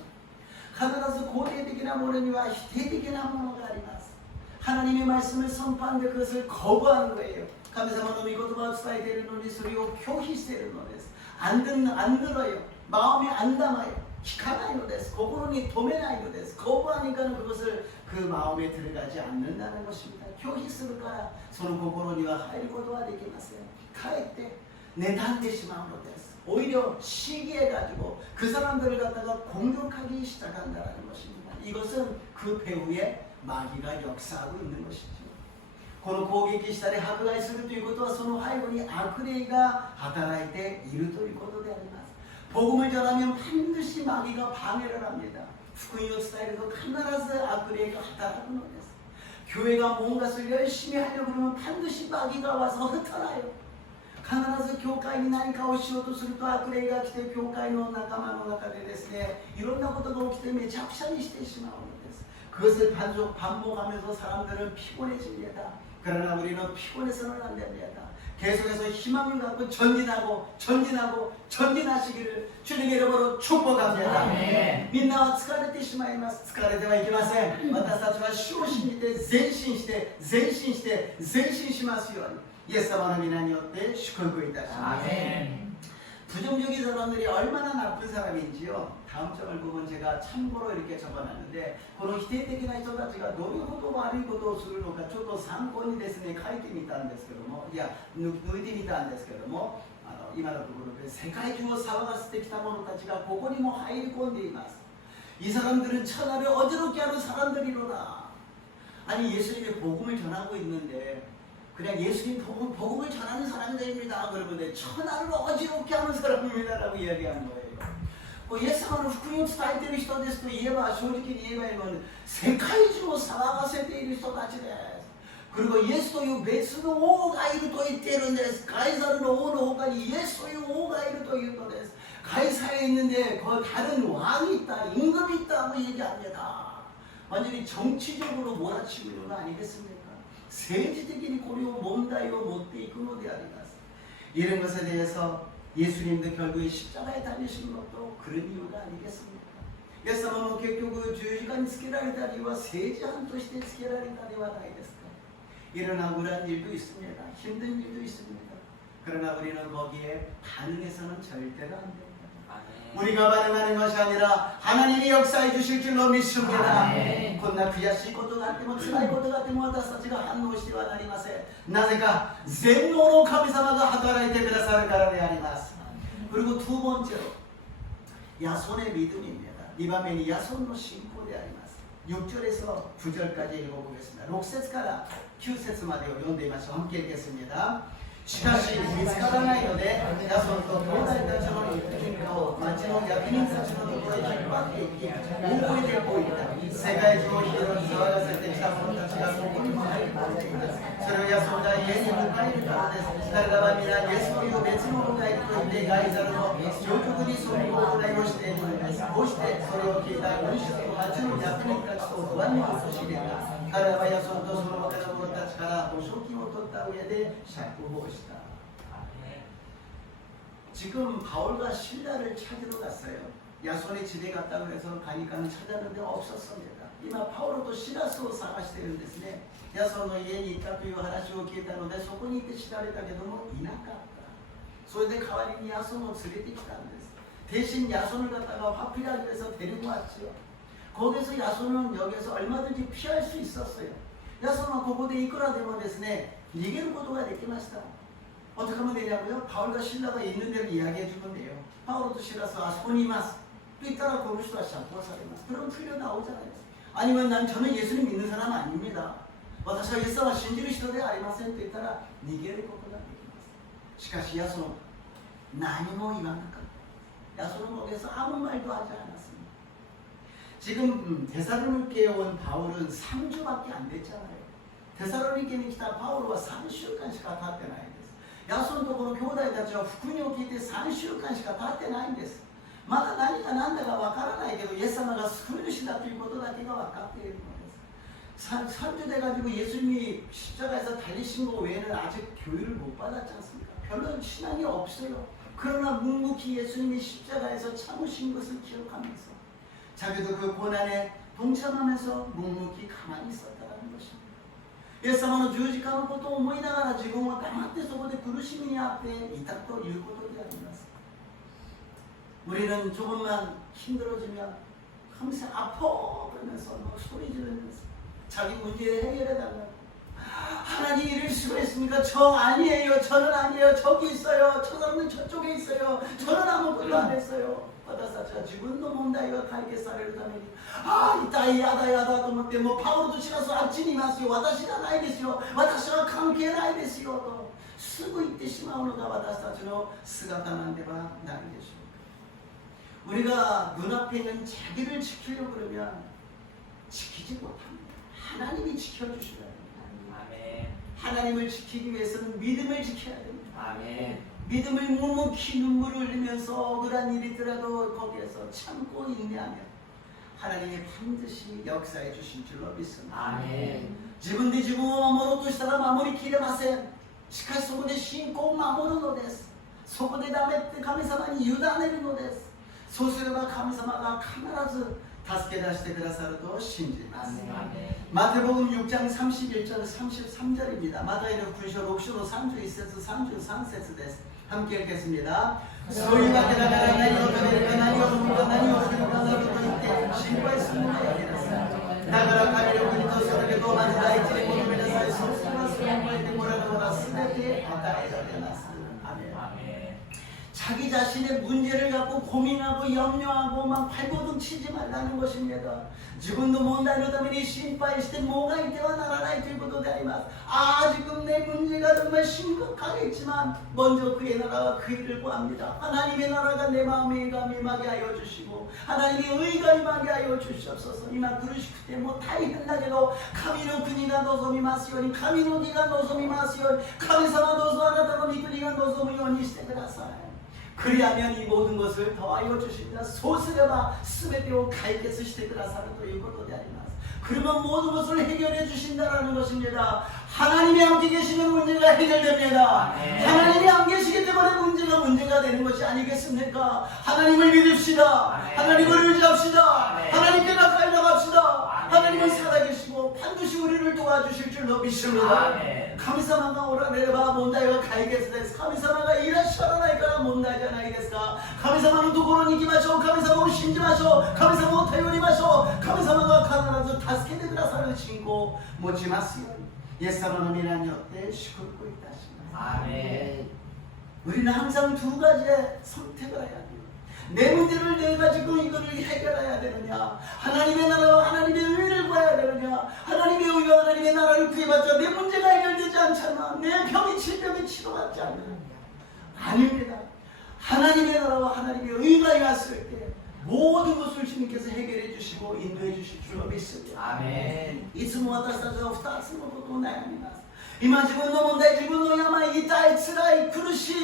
必ず肯定的なものには否定的なものがあります。 하나님의 말씀을 선포하는데 그것을 거부하는 거예요. 神様の御言葉を伝えているのにそれを拒否しているのです。 안 들어요. 마음에 안 담아요. 聞かないのです。心に留めないのです。 거부하니까 그것을 그 마음에 들어가지 않는다는 것입니다. 拒否するからその心には入ることはできません。かえって妬んでしまうのです。 오히려 시기해가지고 그 사람들을 갖다가 공격하기 시작한다는 것입니다. 이것은 그 배후에 마귀가 역사하고 있는 것이죠. この攻撃したり迫害するということはその背後に悪霊が働いているということであります。 복음을 전하면 반드시 마귀가 방해를 합니다.福音を伝えると必ず悪霊が働くのです。 교회가 뭔가를 열심히 하려고 하면 반드시 마귀가 와서 흩어나요. 必ず教会に何かをしようとすると悪霊が来て教会の仲間の中でですね、いろんなことが起きてめちゃくちゃにしてしまうのです。 그것을 반복하면서 사람들은 피곤해집니다. 그러나 우리는 피곤해서는 안 됩니다. 계속해서 희망을 갖고 전진하시기를 주님의 이름으로 축복합니다. 아멘. みんなは疲れてしまいます。疲れてはいけません。私たちは主を信じて前進しますように。 예수님의 이름에 요때 축복이다. 아멘. 부정적인 사람들이 얼마나 나쁜 사람인지요. 다음 장을 보면 제가 참고로 이렇게 적어놨는데, この否定的な人たちがどういうこと悪いことをするのかちょっと参考にですね書いてみたんですけども、いや抜いてみたんですけども、今のところで世界中を騒がせてきた者たちがここにも入り込んでいます。 이 사람들은 천하를 어지럽게 하는 사람들이로다. 아니 예수님의 복음을 전하고 있는데 그냥 예수님 복음을 전하는 사람들입니다. 그러면 천하를 어지럽게 하는 사람입니다라고 이야기하는 거예요. イエス様の福音を伝えている人ですと言えば、正直に言えばいいのに、世界中を騒がせている人たちです。그리고イエスという別の王がいると言っているんです。カイサルの王の他にイエスという王がいるというのです。 가이사에 있는데 그 다른 왕이 있다, 임금이 있다고 얘기합니다. 완전히 정치적으로 몰아치고 있는 거 아니겠습니까? 세지적인 고려 몸다이고 못돼 있고 노대 아니겠습니까? 이런 것에 대해서 예수님도 결국에 십자가에 달리신 것도 그런 이유가 아니겠습니까? イエス様も結局十字架につけられた理由は政治犯としてつけられたではないですか? 이런 억울한 일도 있습니다. 힘든 일도 있습니다. 그러나 우리는 거기에 반응해서는 절대로 안 됩니다. 우리가 반응하는 것이 아니라 하나님이 역사해 주실 줄로 믿습니다. こんな悔しいことがあっても辛いことがあっても私たちが反応してはなりません。なぜか全能の神様が働いてくださるからであります。 그리고 두 번째로 야손의 믿음입니다. 이방인이 야손의 신고であります。 6절에서 9절까지 읽어보겠습니다. 6節から 9節までを読んでみましょう。 함께 읽겠습니다. しかし見つからないので、ヤソンと兄弟たちの金貨を町の役人たちのところへ引っ張っていき、大声でこう言った。世界中を広く騒がせてきた者たちがそこにも入り込んでいます。それをヤソンが家に迎えるからです。彼らは皆イエスという別の者がいると言ってガイザルの上局にそういう行いをしているのです。こうしてそれを聞いた群衆と町の役人たちと不安に陥れた。彼らはヤソンとその他の者たちから保証金を取った上で釈放した。 지금 바울과 신라를 찾으러 갔어요. 야손의 집에 갔다고 해서 가니까는 찾았는데 없었습니다. 이마 바울도 시라스を探してるんですね。ヤソンの家に行ったという話を聞いたのでそこに行って調べたけどもいなかった。それで代わりにヤソンを連れてきたんです。 대신 야손을 갖다가 화피하기 위해서 데리고 왔지요. 거기서 야손은 여기서 얼마든지 피할 수 있었어요. 야손은 그곳에 이끌어 되면 ですね逃げることができました。 어떻게 하면 되냐고요? 바울과 신라가 있는 대로 이야기해 주면 돼요. 바울도 실라서 아스포니마스 또 이따라 고르시와 샤포사리마스 그럼 풀려 나오잖아요. 아니면 저는 예수님 믿는 사람 아닙니다. 私はイエス様を信じる人ではありませんと言ったら逃げることができます。しかしヤソン何も言わなかった。ヤソン거기에서 아무 말도 하지 않았습니다. 지금 데살로니케에 온 바울은 3주밖에 안 됐잖아요. 데살로니케에来た 바울은 3週間しか経ってないんです。 ヤソンとこの兄弟たちは福音を聞いて3週間しか経ってないんです。まだ何か何だかわからないけどイエス様が救い主だということだけが分かっているのです。 3주 돼가지고 예수님이 십자가에서 달리신 거 외에는 아직 교회를 못 받았지 않습니까? 별로 신앙이 없어요. 그러나 묵묵히 예수님이 십자가에서 참으신 것을 기억하면서 자기도 그 고난에 동참하면서 묵묵히 가만히 있었다는 것입니다. イエス様の十字架のことを思いながら自分は黙ってそこで苦しみにあっていたということであります。 우리는 조금만 힘들어지면 항상 아파 그러면서 소리 지르면서 자기 문제를 해결해달라고. 하나님 이럴 수가 있습니까? 저 아니에요. 저는 아니에요. 저기 있어요. 저 사람은 저쪽에 있어요. 저는 아무것도 안 했어요. 私たちは自分の問題が解決されるために痛いやだやだと思ってもうパウロとシラスはあっちにいますよ私じゃないですよ私は関係ないですよとすぐ言ってしまうのが私たちの姿なんではないでしょうか 우리가 눈앞에 있는 자기를 지키려고 그러면 지키지 못합니다. 하나님이 지켜주셔야 됩니다. 아멘. 하나님을 지키기 위해서는 믿음을 지켜야 됩니다. 아멘. 믿음을 묵묵히 눈물을 흘리면서 억울한 일이 있더라도 거기에서 참고 인내하면 하나님이 반드시 역사해 주실 줄로 믿습니다. 아멘. 自分で自分を守ろうとしたら守りきれません。しかしそこで信仰を守るのです。そこでダメって神様に委ねるのです。そうすれば神様が必ず助け出してくださると信じます。 마태복음 6장 31절 33절입니다. 마태의福音書 6章 31節 33節です。 함께 읽겠습니다. そういうわけだから何を食べるか何を飲むか何をするかなどと言って心配するのがやめなさい。だから神の国とそれとまず第一に求めなさい。そうすればそれを超えてこられるものは全て与えられます。アメン。 자기 자신의 문제를 갖고 고민하고 염려하고 막 발버둥 치지 말라는 것입니다. 自分の問題のために心配してもがいてはならないということであります。 지금 내 문제가 정말 심각하겠지만 먼저 그의 나라와 그 일을 구합니다. 하나님의 나라가 내 마음에 임하게 하여 주시고 하나님의 의가 임하게 하여 주시옵소서. 이만 그러시기 때문에 다이한 나게도神の国が望みますように神の義が望みますように神様どうぞあなたの御国が望むようにしてください。 그리하면 이 모든 것을 더하여 주신다. 소스레바 스베테오 가이케스 시테그라사르 또 이것도 되아리마스. 그러면 모든 것을 해결해 주신다라는 것입니다. 하나님이 함께 계시는 문제가 해결됩니다. 하나님이 안 계시기 때문에 문제가 되는 것이 아니겠습니까? 하나님을 믿읍시다. 하나님을 의지합시다. 하나님께 가까이 나갑시다. 하나님은 살아계시고 반드시 우리를 도와주실 줄로 믿습니다. 神様がおられれば問題は解決です。神様がいらっしゃらないから問題じゃないですか。神様のところに行きましょう。神様を信じましょう。神様を頼りましょう。神様が必ず助けてくださる信仰を持ちますように。イエス様の皆によって祝福いたします。 아멘. 우리는 항상 두 가지의 선택을 해야 돼요. 내 문제를 내 가지고 이거를 해결해야 되느냐, 하나님의 나라와 하나님의 의를 구해야 되느냐, 하나님의 의와 하나님의 나라를 구해봤자 내 문제가 해결되지 않잖아. 내 병이 질병이 치료받지 않느냐. 아닙니다. 하나님의 나라와 하나님의 의가 임했을 때 모든 것을 주님께서 해결해 주시고 인도해 주실 줄로 믿습니다. 아멘. いつも私たちは2つのことを悩みます。今自分の問題、自分の病、痛い、辛い、苦しい。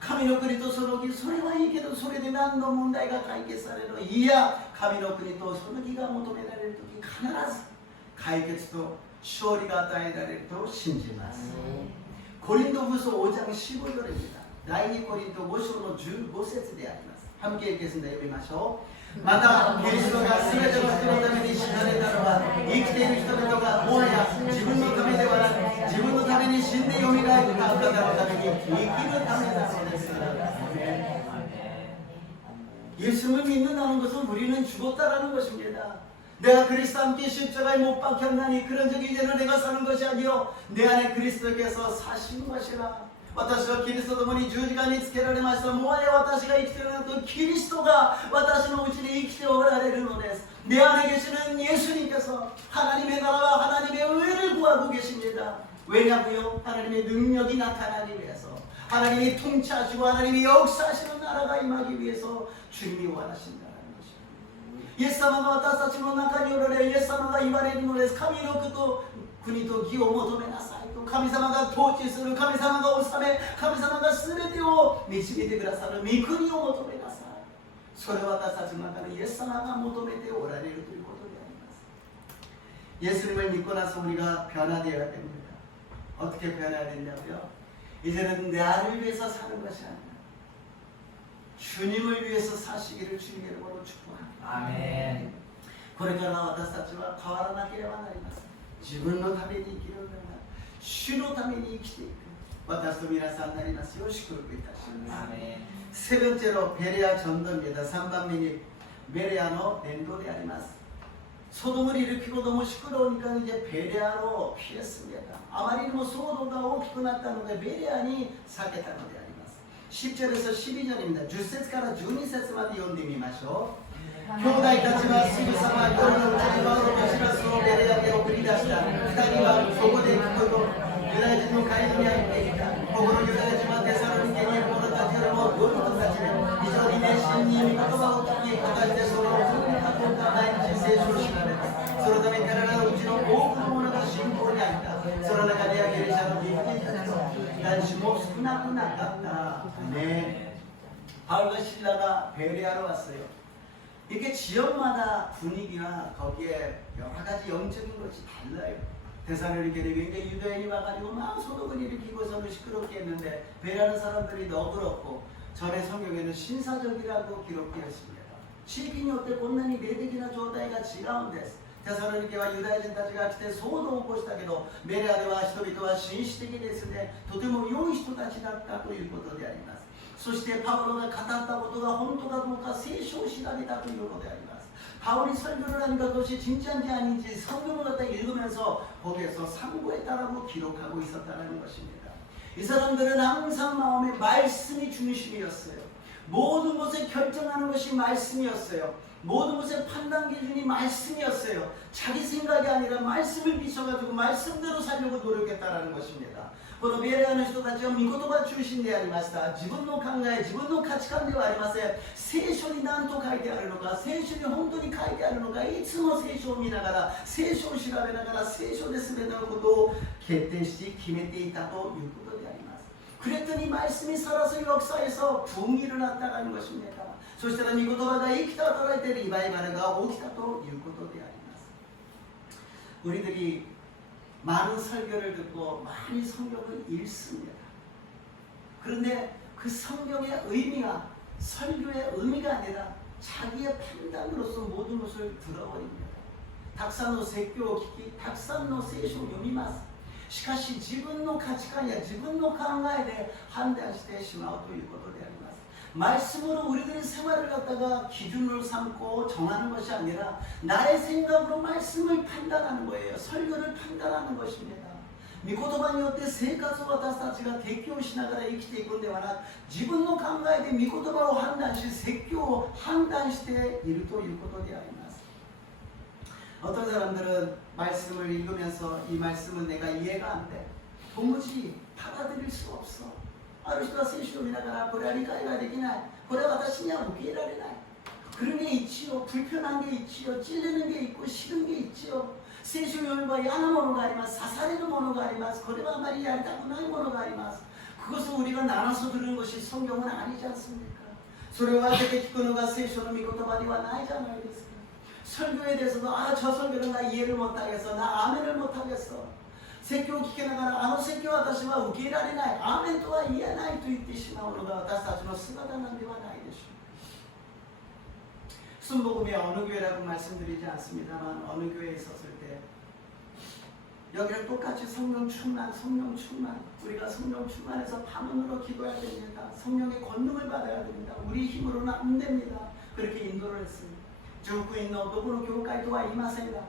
神の国とその義、それはいいけど、それで何の問題が解決されるの？いや、神の国とその義が求められるとき、必ず解決と勝利が与えられると信じます。コリント후서 5장 15절입니다.第2コリント5章の15節であります。 함께 읽겠습니다. 読みましょう。 またキリストが全ての人のために死なれたのは生きている人々がもはや自分のためではなく自分のために死んでよみがえった方のために生きるためなのです。 예수를 믿는다는 것은 우리는 죽었다라는 것입니다. 내가 그리스도 함께 십자가에 못 박혔나니 그런 적이 이제는 내가 사는 것이 아니요 내 안에 그리스도께서 사신 것이라. 私はキリストと共に十字架につけられました。もはや私が生きているのとキリストが私のうちに生きておられるのです。내 안에 계시는 예수님께서 하나님의 나라와 하나님의 의를 구하고 계십니다. 왜냐고요? 하나님의 능력이 나타나기 위해서, 하나님이 통치하시고 하나님이 역사하시는 나라가 임하기 위해서 주님이 원하신다는 것입니다. イエス様が私たちの中におられ、イエス様が言われるのです。神の国と義を求めなさいと。神様が統治する、神様が治め、神様が全てを導いてくださる御国を求めなさい。それは私たちの中でイエス様が求めておられるということであります。 예수님을 믿고 나서 우리가 변화되어야 됩니다. 어떻게 변화해야 된다고요? 이제는 나를 위해서 사는 것이 아니라 주님을 위해서 사시기를 주님의 이름으로 축복합니다. 아멘. これから私たちは変わらなければなりません。自分のために生きるのではなく、主のために生きていく私と皆さんになりますよう祝福いたします。 아멘. 세 번째로 베레아 전도입니다. 3番目に 베레아의伝道であります. 소돔을 일으키고 너무 시끄러우니까 이제 베레아로 피했습니다. 아마리는 소돔가 大きくなったので 베레아に避けたのであります. 10절에서 12절입니다. 10節から12節まで読んでみましょう. 兄弟たちはすぐさま夜のうちにパウロとシラスをベレアで送り出した。2人はそこで聞くとユダヤ人の会議に入っていた。ここのユダヤ人はテサロニケにいる者たちよりも良い人たちで非常に熱心に御言葉を聞き、果たしてその普通に囲んだ毎日聖書を知られた。そのため彼らのうちの多くの者が信仰にあった。その中ではギリシャの義人たちと男子も少なくなかったね。パウロとシラがベレア로 왔어요. 이렇게 지역마다 분위기나 거기에 여러 가지 영적인 것이 달라요. 데살로니케에 굉장히 유대인이 와가지고 막 소동을 일으키고서는 시끄럽게 했는데 베레아는 사람들이 너그럽고 전에 성경에는 신사적이라고 기록되었습니다. 地域によってこんなに霊的な状態が違うんです。テサロニケはユダヤ人たちが来て騒動を起こしたけど、ベレアでは人々は紳士的ですね。とても良い人たちだったということであります。そしてパウロが語ったことが本当かどうか聖書を調べたというのであります. 바울이 설교를 하니까 그것이 진짜인지 아닌지 성경을 갖다 읽으면서 거기에서 참고했다라고 기록하고 있었다는 것입니다. 이 사람들은 항상 마음에 말씀이 중심이었어요. 모든 것을 결정하는 것이 말씀이었어요. 모든 것의 판단 기준이 말씀이었어요. 자기 생각이 아니라 말씀을 비춰가지고 말씀대로 살려고 노력했다라는 것입니다. このベレアの人たちは御言葉中心でありました。自分の考え、自分の価値観ではありません。聖書に何と書いてあるのか、聖書に本当に書いてあるのか、いつも聖書を見ながら、聖書を調べながら、聖書で全てのことを決定し決めていたということであります。 그랬더니 말씀이 살아서 역사에서 붕이 일어났다는 것입니다. そしたら御言葉が生きた働いてリバイバルが起きたということであります。 우리들이 많은 설교를 듣고 많이 성경을 읽습니다. 그런데 그 성경의 의미가 설교의 의미가 아니라 자기의 판단으로서 모든 것을 들어버립니다. たくさんの説教を聞き、たくさんの聖書を読みます。 しかし自分の価値観や自分の考えで判断してしまうということであります。 말씀으로 우리들의 생활을 갖다가 기준으로 삼고 정하는 것이 아니라 나의 생각으로 말씀을 판단하는 거예요. 설교를 판단하는 것입니다. 御言葉によって生活を私たちが提供しながら生きていくのではなく、自分の考えで御言葉を判断し、説教を判断しているということであります。 어떤 사람들은 말씀을 읽으면서 이 말씀은 내가 이해가 안 돼. 도무지 받아들일 수 없어. ある人は聖書を見ながらこれは理解ができない。これは私には受け入れられない。 그런 게 있지요. 불편한 게 있지요. 찔리는 게 있고 싫은 게 있지요. 聖書を読めば嫌なものがあります。刺されるものがあります。これはあまりやりたくないものがあります。 그것을 우리가 나눠서 들은 것이 성경은 아니지 않습니까? それを分けて聞くのが聖書の御言葉ではないじゃないですか. 설교에 대해서도 저 설교는 나 이해를 못하겠어. 나 아멘을 못하겠어. 説教を聞きながらあの説教は私は受け入れられない。アーメンとは言えないと言ってしまうのが私たちの姿なんではないでしょう. 순복음이 어느 교회라고 말씀드리지 않습니다만 어느 교회에 있었을 때 여기는 똑같이 성령 충만, 우리가 성령 충만해서 밤으로 기도해야 됩니다. 성령의 권능을 받아야 됩니다. 우리 힘으로는 안 됩니다. 그렇게 인도를 했습니다. 中福音のどこの教会とは言いませんが、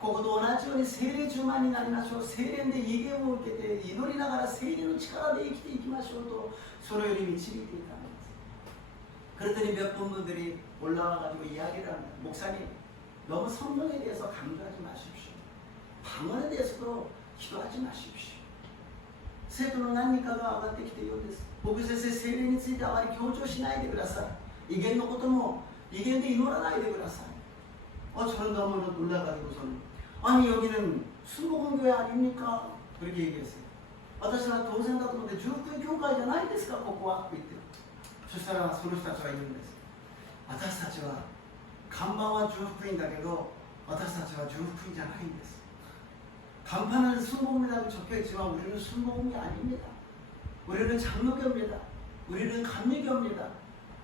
ここと同じように聖霊充満になりましょう。聖霊で異言を受けて祈りながら聖霊の力で生きていきましょうとそのように導いていたんです。 그랬더니 몇 분들이 올라와가지고 이야기를 합니다. 목사님, 너무 성령에 대해서 강조하지 마십시오. 방언에 대해서도 기도하지 마십시오. 生徒の何人かが上がってきて言うんです。僕先生、聖霊についてあまり強調しないでください。異言のことも異言で祈らないでください。 저는 너무 놀라가지고서는 아니 여기는 순복음교회 아닙니까? 그렇게 얘기했어요. 私は当然だと思って十福音教会じゃないですかここはって言ってる。そしたらその人たちは言うんです。私たちは看板は十福音だけど私たちは十福音じゃないんです。 간판은 순복음이라고 적혀있지만 우리는 순복음이 아닙니다. 우리는 장로교입니다. 우리는 감리교입니다.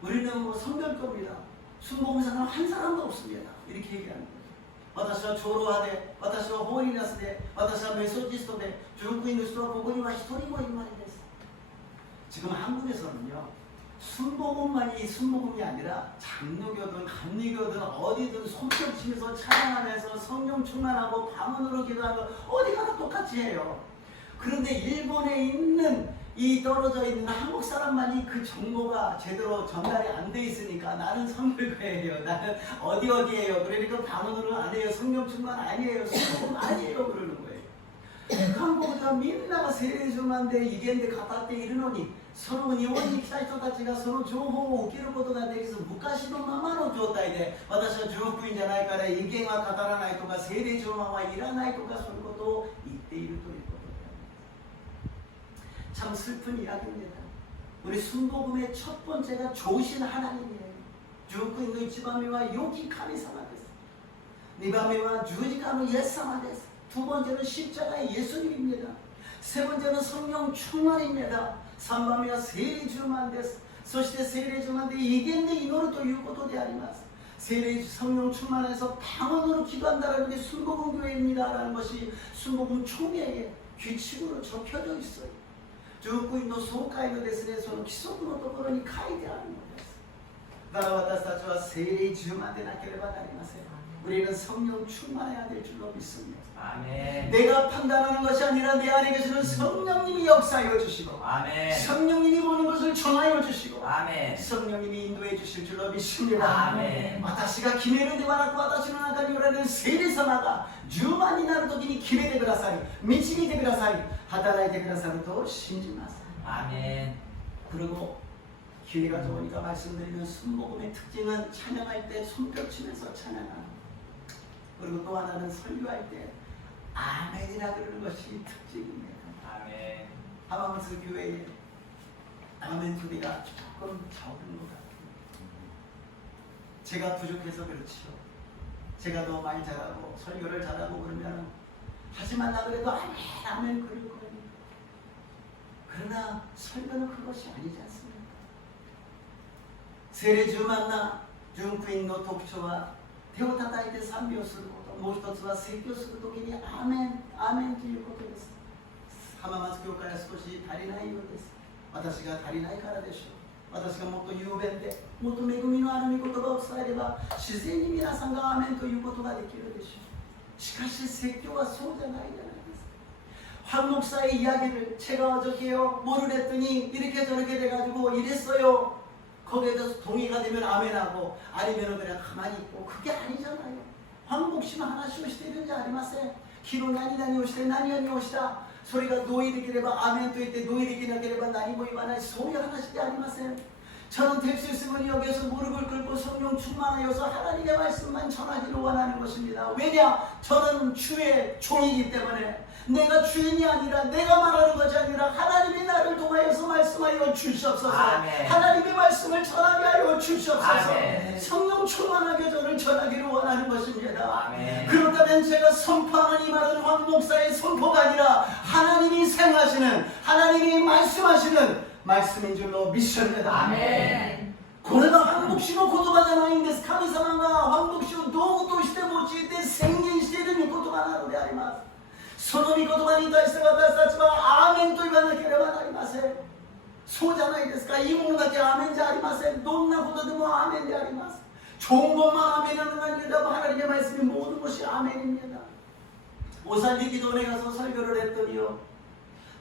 우리는 뭐 성결교입니다. 순복음사는 한 사람도 없습니다. 이렇게 얘기하는 거예요. 私は長老派で、私はホーリーナスで、私はメソジストで、十福音の人はここには一人もいないです。 지금 한국에서는요, 순복음만이 순복음이 아니라 장로교든 감리교든 어디든 손뼉 치면서 찬양하면서 성령 충만하고 방언으로 기도하고 어디 가나 똑같이 해요. 그런데 일본에 있는 이 떨어져 있는 한국 사람만이 그 정보가 제대로 전달이 안 돼 있으니까 나는 성결교예요. 나는 어디에요. 그러니까 방언으로 안 해요. 성령 충만 아니에요. 순복음 아니에요. 그러는 거예요. 한국에서 민나가 세례주만데 이게인데 가깝게 이르노니 서로日本に来た人たちがその情報を受けることができず昔のままの状態で私は十福音じゃないから意見は語らないとか聖霊充満はいらないとかそういうことを言っているということであります。참 슬픈 이야기입니다. 우리 순복음의 첫 번째가 좋으신 하나님이에요. 주福音の一番目は良き神様です。二番目は十字架のイエス様です。두 번째는 십자가의 예수님입니다. 세 번째는 성령 충만입니다. 3番目は聖霊充満です。そして聖霊充満で威厳で祈るということであります。聖霊성령 충만해서 방언으로 기도한다라는 게 순복음교회입니다라는 것이 순복음 총회의 규칙으로 적혀져 있어요. 十福音の総会のですね、その規則のところに書いてあるのです。だから私たちは聖霊充満でなければなりません。 우리는 성령 충만해야 될 줄로 믿습니다. 아멘. 내가 판단하는 것이 아니라 내 안에 계시는 성령님이 역사하여 주시고 아멘. 성령님이 보는 것을 전하여 주시고 아멘. 성령님이 인도해 주실 줄로 믿습니다. 아멘. 私が決めるではなく私の中におられる聖霊様が10万になる時に決めてください、導いてください、働いてくださると信じます。 아멘. 그리고 기회가 좋으니까 말씀드리는 순복음의 특징은 찬양할 때 손뼉치면서 찬양하는, 그리고 또 하나는 설교할 때 아멘이라 그러는 것이 특징입니다. 아멘. 하마마스 교회에 아멘 소리가 조금 적은 것 같아요. 제가 부족해서 그렇지요. 제가 더 말 잘하고 설교를 잘하고 그러면 하지 말라 그래도 아멘 아멘 그럴 거예요. 그러나 설교는 그것이 아니지 않습니까? 聖霊充満な純福音の特徴は手を叩いて賛美をすること、もう一つは説教するときにアーメン、アーメンということです。浜松教会は少し足りないようです。私が足りないからでしょう。私がもっと雄弁でもっと恵みのある御言葉を伝えれば自然に皆さんがアーメンということができるでしょう。しかし説教はそうじゃないじゃないですか。황 목사의 이야기를 제가 어저께요 뭐를 했더니 이렇게 저렇게 돼가지고 이랬어요. 거기에 대해서 동의가 되면 아멘하고 아니면 그냥 가만히 있고 그게 아니잖아요. 황 목사님 하나씩 오시되는지 아리마세. 기로 나니 오시되 나니 오시다. 소리가 노이 되게 되면 아멘 또 이때 노이 되게 나게 되면 나니 모이마나 소리 하나씩 아리마세. 저는 될 수 있으면 여기에서 무릎을 꿇고 성령 충만하여서 하나님의 말씀만 전하기를 원하는 것입니다. 왜냐? 저는 주의 종이기 때문에 내가 주인이 아니라 내가 말하는 것이 아니라 하나님이 나를 통하여서 말씀하여 주시옵소서. 아멘. 하나님의 말씀을 전하게 하여 주시옵소서. 아멘. 성령 충만하게 저를 전하기를 원하는 것입니다. 아멘. 그렇다면 제가 선포하는 이 말은 황 목사의 선포가 아니라 하나님이 생하시는 하나님이 말씀하시는 말씀인 줄로 믿습니다. 아멘. これは反復しの言葉じゃないんです。神様が反復しを道具として用いて宣言している御言葉なのであります。その御言葉に対して私たちはアーメンと言わなければなりません。そうじゃないですか。いいものだけアーメンじゃありません。どんなことでもアーメンであります。좋은 것만 아멘하는 거 아니라 하나님의 말씀이 모든 것이 아멘입니다. 오살리 기도원에 가서 설교를 했더니요,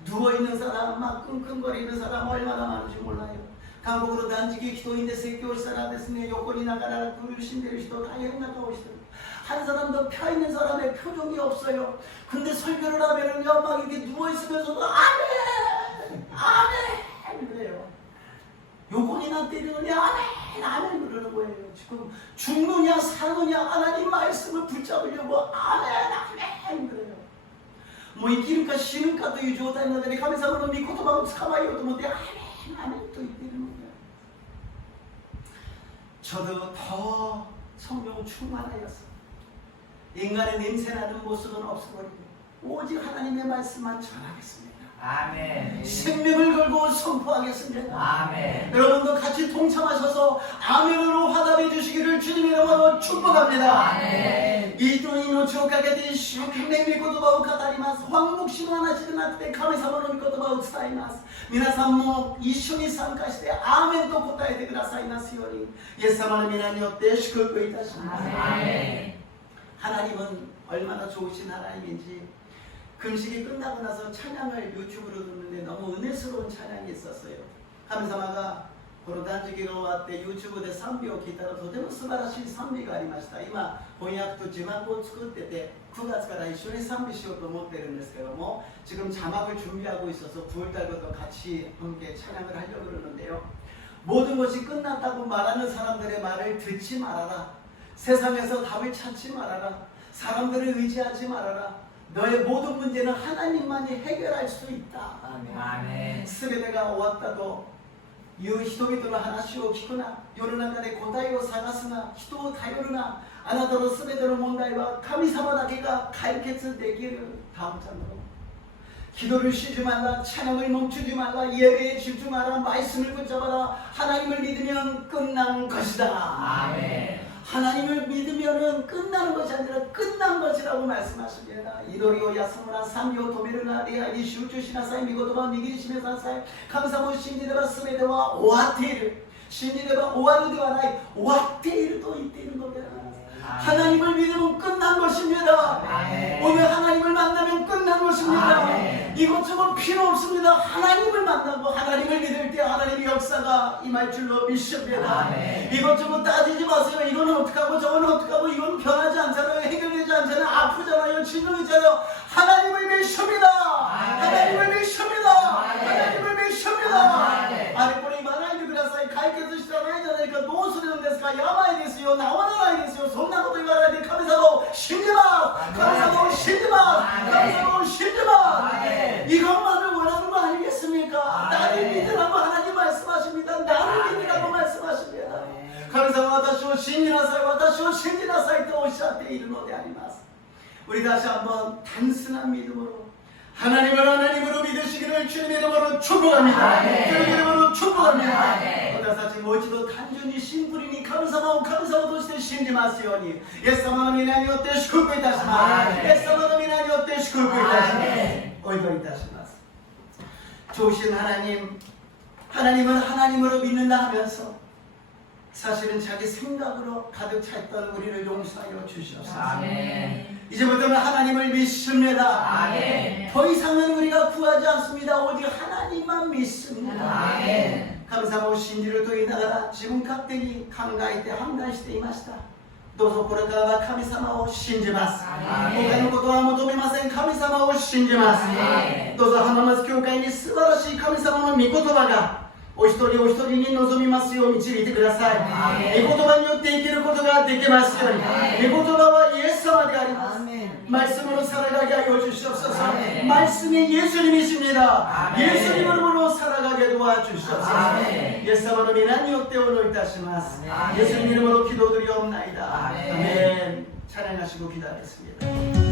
누워있는 사람, 막 끙끙거리는 사람 얼마나 많은지 몰라요. 한국으로 단지기 기도인데説教 사람 됐으니 요건이 나가라 부르신대로 시도 다 여행나가 오시더라고요. 한 사람도 펴있는 사람의 표정이 없어요. 근데 설교를 하면은요, 막 이렇게 누워있으면서도 아멘! 아멘! 그래요. 요건이나 때리느니 아멘! 아멘! 그러는 거예요. 지금 죽느냐 사느냐 하나님 말씀을 붙잡으려고 아멘! 아멘! 그래요. もう生きるか死ぬかという状態の中で神様の御言葉を捕まえようと思ってアメンアメンと言っているので、 저도 더 성령 충만하여서 인간의 냄새나는 모습은 없어버리고 오직 하나님의 말씀만 전하겠습니다. 아멘. 생명을 걸고 선포하겠습니다. 아멘. 여러분도 같이 동참하셔서 아멘으로 화답해 주시기를 주님의 이름으로 축복합니다. 아멘. いい人の命をかけて一生懸命御言葉を語ります。反復しの話でなくて神様の御言葉を伝えます。皆さんも一緒に参加してアーメンと答えてくださいますようにイエス様の皆によって祝福いたします。 아멘. 하나님은 얼마나 좋으신 하나님인지 금식이 끝나고 나서 찬양을 유튜브로 듣는데 너무 은혜스러운 찬양이 있었어요. 神様がこの断食が終わって YouTube で賛美を聞いたらとても素晴らしい賛美がありました。今翻訳と字幕を作ってて9月から一緒に賛美しようと思ってるんですけども지금 자막을 준비하고 있어서 9월달부터 같이 함께 찬양을 하려고 그러는데요. 모든 것이 끝났다고 말하는 사람들의 말을 듣지 말아라. 세상에서 답을 찾지 말아라. 사람들을 의지하지 말아라. 너의 모든 문제는 하나님만이 해결할 수 있다. 아멘. 全てが終わったという人々の話を聞くな。世の中で答えを探すな。人を頼るな。あなたの全ての問題は神様だけが解決できる。 다음 장으로 기도를 쉬지 말라. 찬양을 멈추지 말라. 예배에 집중하라. 말씀을 붙잡아라. 하나님을 믿으면 끝난 것이다. 아멘. 하나님을 믿으면은 끝나는 것이 아니라 끝난 것이라고 말씀하십니다. 이도리오 야스무나 삼요 도메르나 리아리 슈주시나사이 미고도바 미기시메사사이 감사모 신지데바 스메데와 오아테이르 신지데바 오아르데와 나이 오아테이르도 이때는 겁니다. 하나님을 믿으면 끝난 것입니다. 아멘. 오늘 하나님을 만나면 끝난 것입니다. 아멘. 이것저것 필요 없습니다. 하나님을 만나고 하나님을 믿을 때 하나님의 역사가 임할 줄로 믿습니다. 아멘. 이것저것 따지지 마세요. 이거는 어떡하고 저거는 어떡하고 이건 변하지 않잖아요. 해결되지 않잖아요. 아프잖아요. 질병이잖아요. 하나님을 믿습니다. 하나님을 믿습니다. 하나님을 믿습니다.あれこれ言わないでください。解決したないじゃないか。どうするんですか。病ですよ。治らないですよ。そんなこと言わないで神様を信じます。神様を信じます。神様を信じます。 이것만을 원하는 거 아니겠습니까? 나를 믿으라고 하나님 말씀하십니다. 나를 믿으라고 말씀하십니다. 神様私を信じなさい。私を信じなさいとおっしゃっているのであります。 우리 다시 한번 단순한 믿음으로 하나님을 하나님으로 믿으시기를 주님의 이름으로 축복합니다. 주님의 이름으로 축복합니다. 私たちもう一度単純にシンプルに神様を神様として信じますようにイエス様の皆によって祝福いたします。イエス様の皆によって祝福いたします。お祈りいたします。 좋으신 하나님, 하나님을 하나님으로 믿는다 하면서 사실은 자기 생각으로 가득 찼던 우리를 용서하여 주시옵소서. 아멘. 이제부터는 하나님을 믿습니다. 아멘. 더 이상은 우리가 구하지 않습니다. 오직 하나님만 믿습니다. 아멘. 神様を信じると言いながら自分勝手に考えて判断していました。どうぞこれからは神様を信じます。他のことは求めません。神様を信じます。どうぞ浜松教会に素晴らしい神様の御言葉がお一人お一人に望みますよう導いてください。御言葉によって生きることができますように。御言葉はイエス様であります。 말씀으로 살아가게 하여 주시옵소서. 말씀이 예수님이십니다. 예수님으로 살아가게 도와주시옵소서. 예수님으로 미나니 옥대오노 이타시마스. 예수님 이름으로 기도드리옵나이다. 아멘. 찬양하시고 기도하겠습니다.